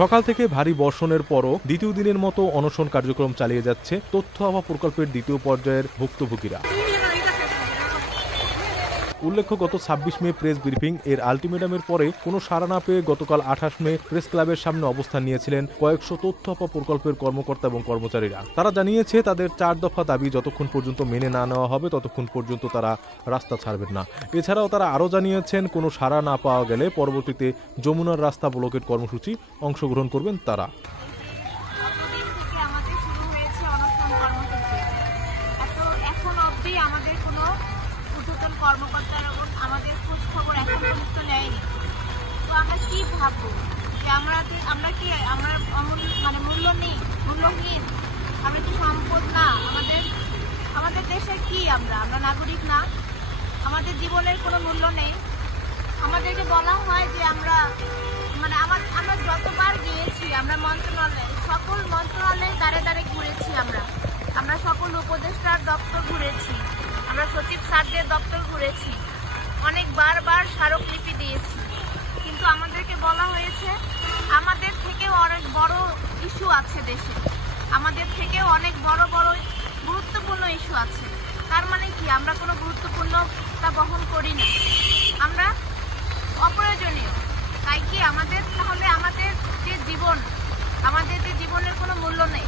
সকাল থেকে ভারী বর্ষণের পরও দ্বিতীয় দিনের মতো অনশন কার্যক্রম চালিয়ে যাচ্ছে তথ্য আভা প্রকল্পের দ্বিতীয় পর্যায়ের ভুক্তভোগীরা। উল্লেখ্য, গত ২৬ মে প্রেস ব্রিফিং এর আলটিমেটামের পরে কোনো সাড়া না পেয়ে গতকাল ২৮ মে প্রেস ক্লাবের সামনে অবস্থান নিয়েছিলেন কয়েকশো তথ্য আভা প্রকল্পের কর্মকর্তা এবং কর্মচারীরা। তারা জানিয়েছে তাদের ৪ দফা দাবি যতক্ষণ পর্যন্ত মেনে না নেওয়া হবে ততক্ষণ পর্যন্ত তারা রাস্তা ছাড়বেন না। এছাড়াও তারা আরও জানিয়েছেন কোনো সাড়া না পাওয়া গেলে পরবর্তীতে যমুনার রাস্তা ব্লকের কর্মসূচি অংশগ্রহণ করবেন তারা। কর্মকর্তারা আমাদের খোঁজ খবর এখন পর্যন্ত নেয়নি। তো আমরা কি ভাববো যে আমরা কি আমরা মূল্যহীন, আমরা কি সম্পদ না? আমাদের দেশের কি আমরা নাগরিক না? আমাদের জীবনের কোনো মূল্য নেই। আমাদেরকে বলা হয় যে আমরা যতবার গিয়েছি, আমরা সকল মন্ত্রণালয়ে দাঁড়ে দাঁড়ে ঘুরেছি, আমরা সকল উপদেষ্টার দপ্তর ঘুরেছি, আমরা সচিব স্যারদের দপ্তর ঘুরেছি, অনেক বার স্মারকলিপি দিয়েছি, কিন্তু আমাদেরকে বলা হয়েছে আমাদের থেকেও অনেক বড় ইস্যু আছে দেশে, আমাদের থেকেও অনেক বড় গুরুত্বপূর্ণ ইস্যু আছে। তার মানে কি আমরা কোনো গুরুত্বপূর্ণতা বহন করি না, আমরা অপ্রয়োজনীয়। তাই কি আমাদের যে জীবনের কোনো মূল্য নেই।